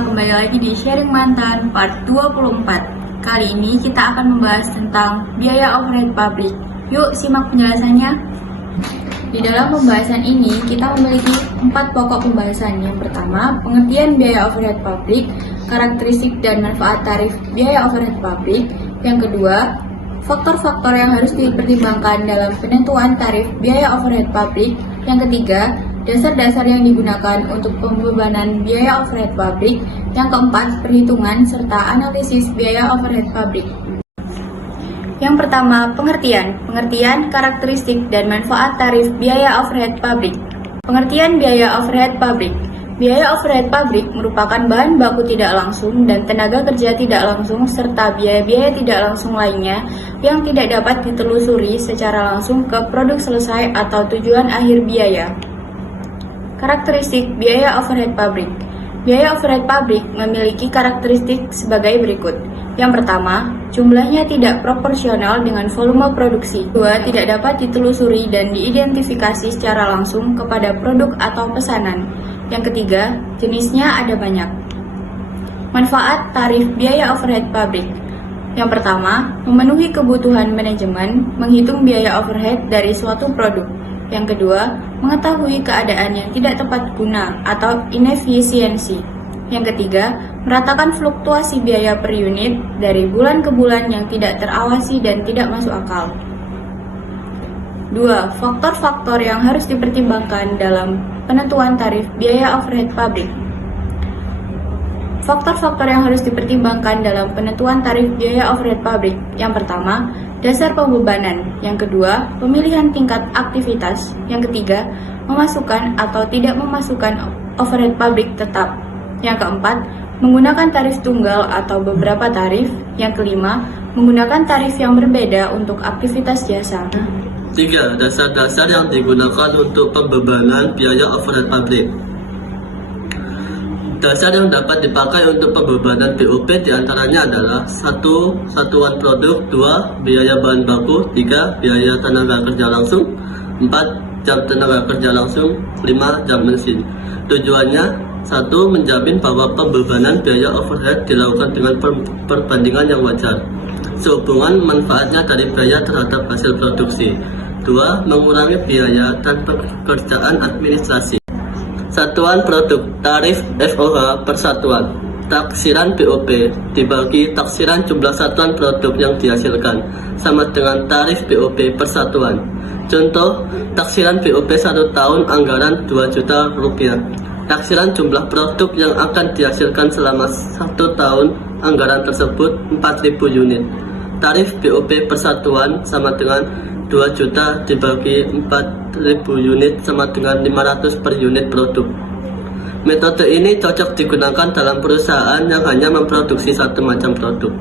kembali lagi di Sharing Mantan part 24. Kali ini kita akan membahas tentang biaya overhead pabrik. Yuk simak penjelasannya. Di dalam pembahasan ini kita memiliki 4 pokok pembahasan. Yang pertama, pengertian biaya overhead pabrik, karakteristik dan manfaat tarif biaya overhead pabrik. Yang kedua, faktor-faktor yang harus dipertimbangkan dalam penentuan tarif biaya overhead pabrik. Yang ketiga, dasar-dasar yang digunakan untuk pembebanan biaya overhead pabrik. Yang keempat, perhitungan serta analisis biaya overhead pabrik. Yang pertama, pengertian, karakteristik dan manfaat tarif biaya overhead pabrik. Pengertian biaya overhead pabrik. Biaya overhead pabrik merupakan bahan baku tidak langsung dan tenaga kerja tidak langsung serta biaya-biaya tidak langsung lainnya yang tidak dapat ditelusuri secara langsung ke produk selesai atau tujuan akhir biaya. Karakteristik biaya overhead pabrik. Biaya overhead pabrik memiliki karakteristik sebagai berikut. Yang pertama, jumlahnya tidak proporsional dengan volume produksi. Kedua, tidak dapat ditelusuri dan diidentifikasi secara langsung kepada produk atau pesanan. Yang ketiga, jenisnya ada banyak. Manfaat tarif biaya overhead pabrik. Yang pertama, memenuhi kebutuhan manajemen, menghitung biaya overhead dari suatu produk. Yang kedua, mengetahui keadaan yang tidak tepat guna atau inefisiensi. Yang ketiga, meratakan fluktuasi biaya per unit dari bulan ke bulan yang tidak terawasi dan tidak masuk akal. 2. Faktor-faktor yang harus dipertimbangkan dalam penentuan tarif biaya overhead pabrik. Faktor-faktor yang harus dipertimbangkan dalam penentuan tarif biaya overhead pabrik. Yang pertama, dasar pembebanan. Yang kedua, pemilihan tingkat aktivitas. Yang ketiga, memasukkan atau tidak memasukkan overhead pabrik tetap. Yang keempat, menggunakan tarif tunggal atau beberapa tarif. Yang kelima, menggunakan tarif yang berbeda untuk aktivitas jasa. 3. Dasar-dasar yang digunakan untuk pembebanan biaya overhead pabrik. Dasar yang dapat dipakai untuk pembebanan BOP diantaranya adalah 1. Satuan produk. 2. Biaya bahan baku. 3. Biaya tenaga kerja langsung. 4. Jam tenaga kerja langsung. 5. Jam mesin. Tujuannya 1. Menjamin bahwa pembebanan biaya overhead dilakukan dengan perbandingan yang wajar sehubungan manfaatnya dari biaya terhadap hasil produksi. 2. Mengurangi biaya dan pekerjaan administrasi. Satuan produk. Tarif FOH per satuan. Taksiran BOP dibagi taksiran jumlah satuan produk yang dihasilkan sama dengan tarif BOP per satuan. Contoh, taksiran BOP 1 tahun anggaran 2 juta rupiah. Taksiran jumlah produk yang akan dihasilkan selama 1 tahun anggaran tersebut 4.000 unit. Tarif BOP per satuan sama dengan 2 juta dibagi 4.000 unit sama dengan 500 per unit produk. Metode ini cocok digunakan dalam perusahaan yang hanya memproduksi satu macam produk.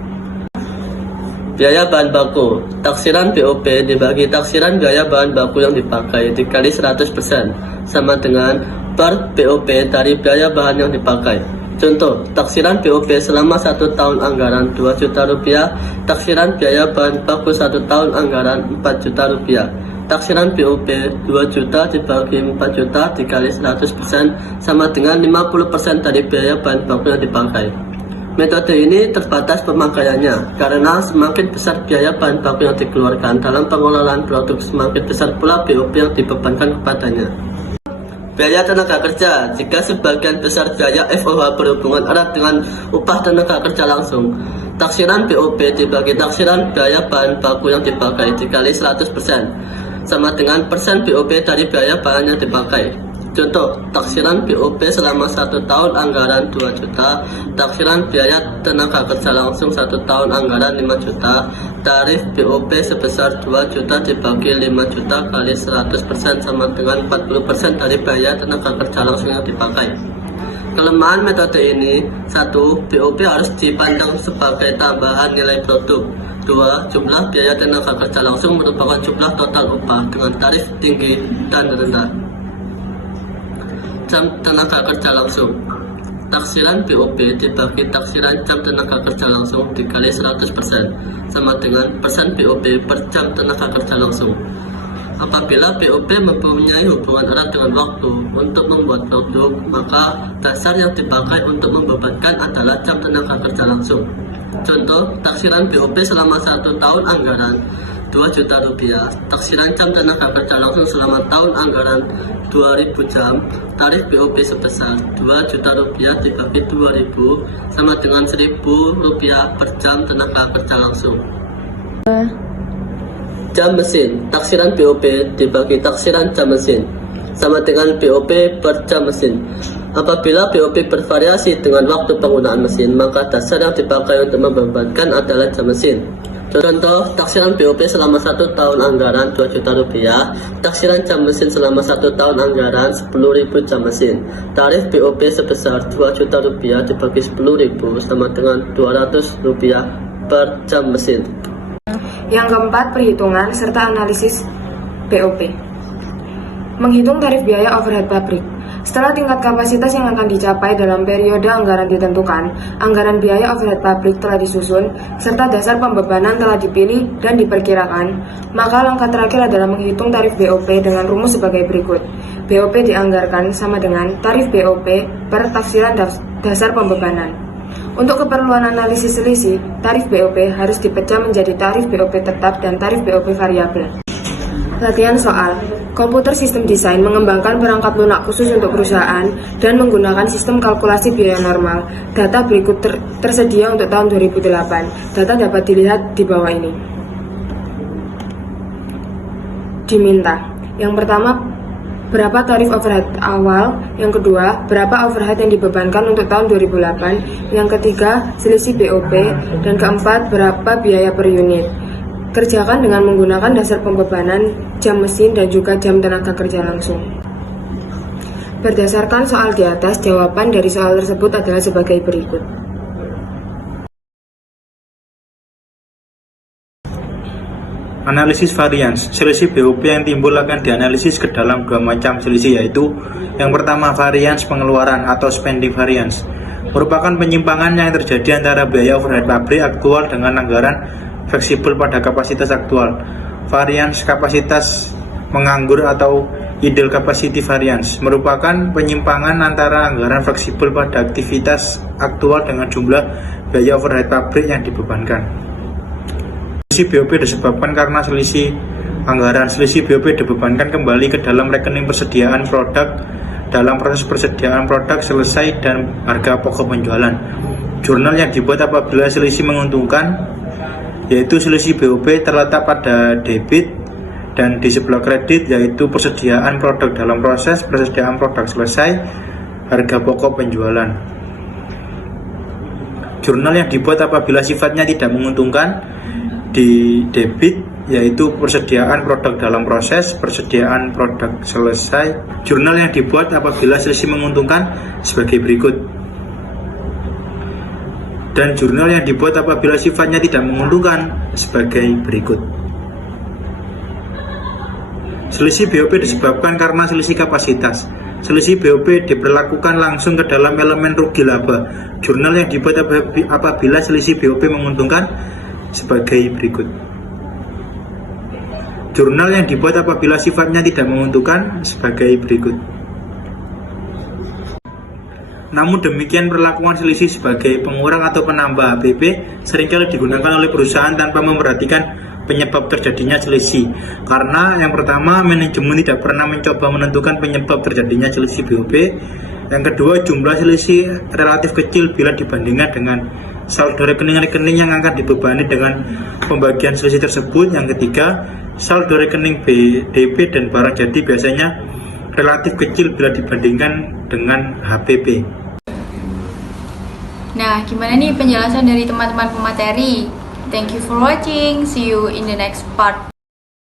Biaya bahan baku. Taksiran BOP dibagi taksiran biaya bahan baku yang dipakai dikali 100% sama dengan per BOP dari biaya bahan yang dipakai. Contoh, taksiran BOP selama 1 tahun anggaran 2 juta rupiah, taksiran biaya bahan baku 1 tahun anggaran 4 juta rupiah. Taksiran BOP 2 juta dibagi 4 juta dikali 100% sama dengan 50% dari biaya bahan baku yang dipakai. Metode ini terbatas pemakaiannya karena semakin besar biaya bahan baku yang dikeluarkan dalam pengelolaan produk, semakin besar pula BOP yang dibebankan kepadanya. Biaya tenaga kerja. Jika sebagian besar biaya FOH berhubungan erat dengan upah tenaga kerja langsung, taksiran BOP dibagi taksiran biaya bahan baku yang dipakai dikali 100% sama dengan persen BOP dari biaya bahan yang dipakai. Contoh, taksiran BOP selama 1 tahun anggaran 2 juta, taksiran biaya tenaga kerja langsung 1 tahun anggaran 5 juta, tarif BOP sebesar 2 juta dibagi 5 juta kali 100% sama dengan 40% dari biaya tenaga kerja langsung yang dipakai. Kelemahan metode ini: 1. BOP harus dipandang sebagai tambahan nilai produk. 2. Jumlah biaya tenaga kerja langsung merupakan jumlah total upah dengan tarif tinggi dan rendah. Jam tenaga kerja langsung. Taksiran BOP dibagi taksiran jam tenaga kerja langsung dikali 100% sama dengan persen BOP per jam tenaga kerja langsung. Apabila BOP mempunyai hubungan erat dengan waktu untuk membuat produk, maka dasar yang dipakai untuk membebankan adalah jam tenaga kerja langsung. Contoh, taksiran BOP selama 1 tahun anggaran 2 juta rupiah, taksiran jam tenaga kerja langsung selama tahun anggaran 2000 jam, tarif BOP sebesar 2 juta rupiah dibagi 2000 sama dengan 1000 rupiah per jam tenaga kerja langsung. Jam mesin, taksiran BOP dibagi taksiran jam mesin sama dengan BOP per jam mesin. Apabila BOP bervariasi dengan waktu penggunaan mesin, maka dasar yang dipakai untuk membebankan adalah jam mesin. Contoh, taksiran BOP selama 1 tahun anggaran 2 juta rupiah, taksiran jam mesin selama 1 tahun anggaran 10.000 jam mesin. Tarif BOP sebesar 2 juta rupiah dibagi 10.000 sama dengan 200 rupiah per jam mesin. Yang keempat, perhitungan serta analisis BOP. Menghitung tarif biaya overhead pabrik. Setelah tingkat kapasitas yang akan dicapai dalam periode anggaran ditentukan, anggaran biaya overhead pabrik telah disusun, serta dasar pembebanan telah dipilih dan diperkirakan, maka langkah terakhir adalah menghitung tarif BOP dengan rumus sebagai berikut. BOP dianggarkan sama dengan tarif BOP per taksiran dasar pembebanan. Untuk keperluan analisis selisih, tarif BOP harus dipecah menjadi tarif BOP tetap dan tarif BOP variabel. Latihan soal. Komputer Sistem Desain mengembangkan perangkat lunak khusus untuk perusahaan dan menggunakan sistem kalkulasi biaya normal. Data berikut tersedia untuk tahun 2008. Data dapat dilihat di bawah ini. Diminta. Yang pertama, berapa tarif overhead awal, yang kedua, berapa overhead yang dibebankan untuk tahun 2008, yang ketiga, selisih BOP, dan keempat, berapa biaya per unit. Kerjakan dengan menggunakan dasar pembebanan, jam mesin, dan juga jam tenaga kerja langsung. Berdasarkan soal di atas, jawaban dari soal tersebut adalah sebagai berikut. Analisis varians. Selisih BOP yang timbul akan dianalisis ke dalam 2 macam selisih, yaitu yang pertama varians pengeluaran atau spending variance, merupakan penyimpangan yang terjadi antara biaya overhead pabrik aktual dengan anggaran fleksibel pada kapasitas aktual. Varians kapasitas menganggur atau idle capacity variance merupakan penyimpangan antara anggaran fleksibel pada aktivitas aktual dengan jumlah biaya overhead pabrik yang dibebankan. Selisih BOP disebabkan karena selisih anggaran. Selisih BOP dibebankan kembali ke dalam rekening persediaan produk dalam proses persediaan produk selesai dan harga pokok penjualan. Jurnal yang dibuat apabila selisih menguntungkan, yaitu selisih BOP terletak pada debit, dan di sebelah kredit yaitu persediaan produk dalam proses persediaan produk selesai, harga pokok penjualan. Jurnal yang dibuat apabila sifatnya tidak menguntungkan, di debit yaitu persediaan produk dalam proses persediaan produk selesai. Jurnal yang dibuat apabila selisih menguntungkan sebagai berikut, dan jurnal yang dibuat apabila sifatnya tidak menguntungkan sebagai berikut. Selisih BOP disebabkan karena selisih kapasitas. Selisih BOP diberlakukan langsung ke dalam elemen rugi laba. Jurnal yang dibuat apabila selisih BOP menguntungkan sebagai berikut. Jurnal yang dibuat apabila sifatnya tidak menguntungkan sebagai berikut. Namun demikian, perlakuan selisih sebagai pengurang atau penambah HPP seringkali digunakan oleh perusahaan tanpa memperhatikan penyebab terjadinya selisih. Karena yang pertama, manajemen tidak pernah mencoba menentukan penyebab terjadinya selisih BOP. Yang kedua, jumlah selisih relatif kecil bila dibandingkan dengan saldo rekening-rekening yang akan dibebani dengan pembagian selisih tersebut. Yang ketiga, saldo rekening BDP dan barang jadi biasanya relatif kecil bila dibandingkan dengan HPP. Nah, gimana nih penjelasan dari teman-teman pemateri? Thank you for watching. See you in the next part.